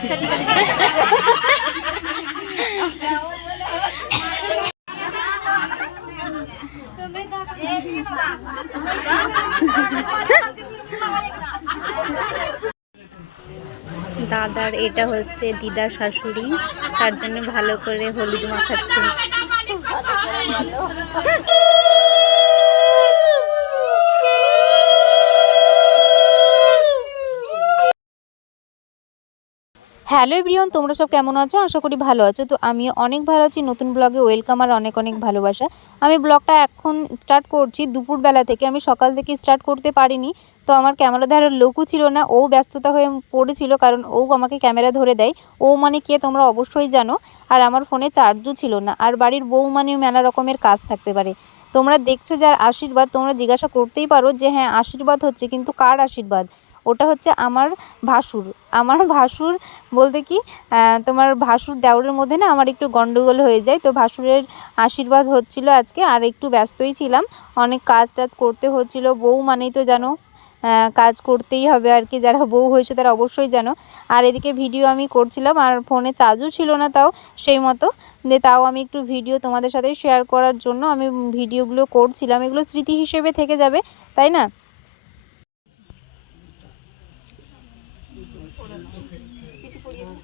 আচ্ছা ঠিক আছে দাদার এটা হচ্ছে দিদা শাশুড়ি তার জন্য ভালো করে হলুদ মাখাচ্ছে। হ্যালো এভরিওয়ান, তোমরা সব কেমন আছো? আশা করি ভালো আছো। তো আমি অনেক ভালো আছি। নতুন ব্লগে ওয়েলকাম আর অনেক অনেক ভালোবাসা। আমি ব্লগটা এখন স্টার্ট করছি দুপুরবেলা থেকে। আমি সকাল থেকে স্টার্ট করতে পারিনি। তো আমার ক্যামেরা ধরার লোকও ছিল না। ও ব্যস্ততা হয়ে পড়েছিল কারণ ও আমাকে ক্যামেরা ধরে দেয়। ও মানে কে তোমরা অবশ্যই জানো। আর আমার ফোনে চার্জও ছিল না। আর বাড়ির বউ মানে মেলা রকমের কাজ থাকতে পারে। তোমরা দেখছ যার আশীর্বাদ। তোমরা জিজ্ঞাসা করতেই পারো যে হ্যাঁ আশীর্বাদ হচ্ছে। কিন্তু কার আশীর্বাদ? ওটা হচ্ছে আমার ভাসুর। আমার ভাসুর বলতে কি তোমার ভাসুর দেওরের মধ্যে না আমার একটু গন্ডগোল হয়ে যায়, তো ভাসুরের আশীর্বাদ হচ্ছিল আজকে, আর একটু ব্যস্তই ছিলাম। অনেক কাজ টাজ করতে হচ্ছিল, বউ মানেই তো জানো কাজ করতেই হবে আর কি, যারা বউ হয়েছে তারা অবশ্যই জানো। আর এদিকে ভিডিও আমি করছিলাম, আর ফোনে চার্জও ছিল না তাও সেই মতো। যে তাও আমি একটু ভিডিও তোমাদের সাথে শেয়ার করার জন্য আমি ভিডিওগুলো করছিলাম। এগুলো স্মৃতি হিসেবে থেকে যাবে, তাই না?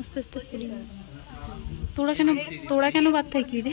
আস্তে আস্তে তোরা কেন তোরা কেন বাদ থাকি রে?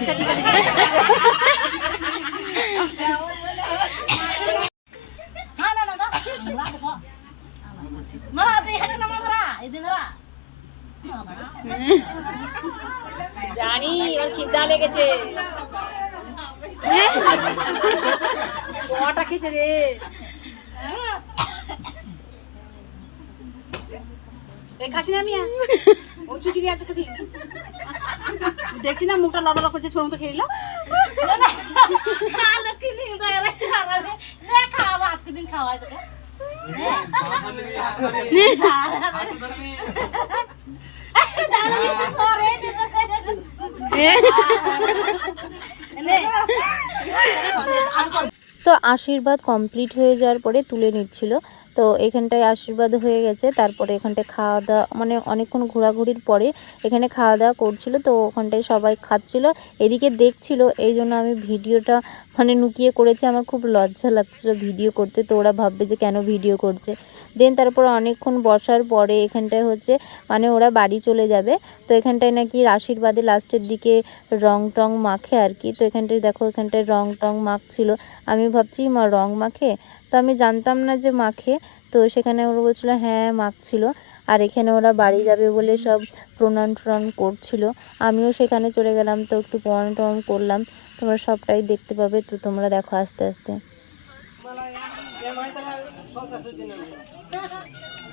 ঠিক আছে। জানি ওর খিদা লেগেছে কটা খেয়েছে রে এই খাসি না মিয়া ও চুটি আছে খাসি দেখছি না মুখটা লড়া করছে ছোট খেয়ে নিল। আজকে দিন খাওয়াই তোকে তো আশীর্বাদ কমপ্লিট হয়ে যাওয়ার পরে তুলে নিচ্ছিল। তো এখানটায় আশীর্বাদ হয়ে গেছে। তারপরে এখানটায় খাওয়া দাওয়া মানে অনেকক্ষণ ঘোরাঘুরির পরে এখানে খাওয়া দাওয়া করছিল। তো ওখানটায় সবাই খাচ্ছিল, এদিকে দেখছিল। এই জন্য আমি ভিডিওটা মানে লুকিয়ে করেছি। আমার খুব লজ্জা লাগছিল ভিডিও করতে। তো ওরা ভাববে যে কেন ভিডিও করছে। দেন তারপর অনেকক্ষণ বসার পরে এখানটায় হচ্ছে মানে ওরা বাড়ি চলে যাবে। তো এখানটায় নাকি আশীর্বাদে লাস্টের দিকে রং টং মাখে আর কি। তো এখানটায় দেখো, এখানটায় রং টং মাখছিল। আমি ভাবছি, মা, রং মাখে? তো আমি জানতাম না যে মাখে। তো সেখানে ওরা বলছিল হ্যাঁ মাখছিল। আর এখানে ওরা বাড়ি যাবে বলে সব প্রণাম ট্রণাম করছিল। আমিও সেখানে চলে গেলাম, তো একটু প্রণাম টনাম করলাম। তোমরা সবটাই দেখতে পাবে, তো তোমরা দেখো আস্তে আস্তে।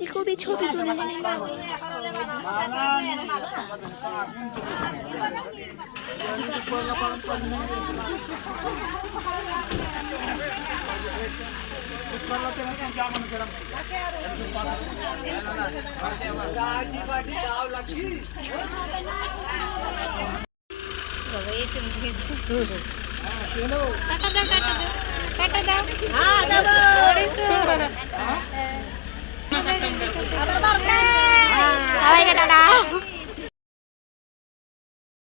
দিব ছবি তুলে। राजी Bye, dadah.